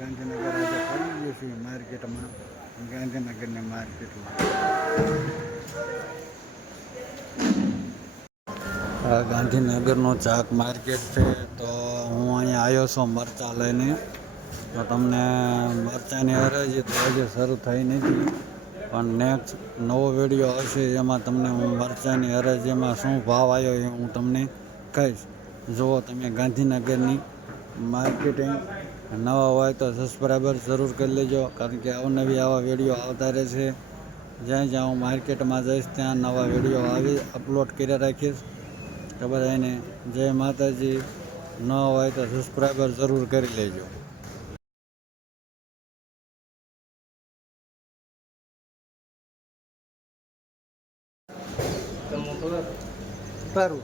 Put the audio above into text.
ગાંધીનગર આજે પડી ગઈ છીએ માર્કેટમાં, ગાંધીનગરની માર્કેટમાં. આ ગાંધીનગરનો ચાક માર્કેટ છે. તો હું અહીંયા આવ્યો છું મરચાં લઈને. તો તમને મરચાંની હરાજી તો હજી શરૂ થઈ નથી, પણ નેક્સ્ટ નવો વિડીયો આવશે એમાં તમને હું મરચાંની હરાજીમાં શું ભાવ આવ્યો એ હું તમને કહીશ. જુઓ તમે ગાંધીનગરની માર્કેટિંગ. નવા હોય તો સબસ્ક્રાઈબર જરૂર કરી લેજો, કારણ કે અવનવી આવા વિડીયો આવતા રહેશે. જ્યાં જ્યાં હું માર્કેટમાં જઈશ ત્યાં નવા વિડીયો અપલોડ કરી રાખીશ. તો બધાને જય માતાજી. ન હોય તો સબસ્ક્રાઈબર જરૂર કરી લેજો. સારું.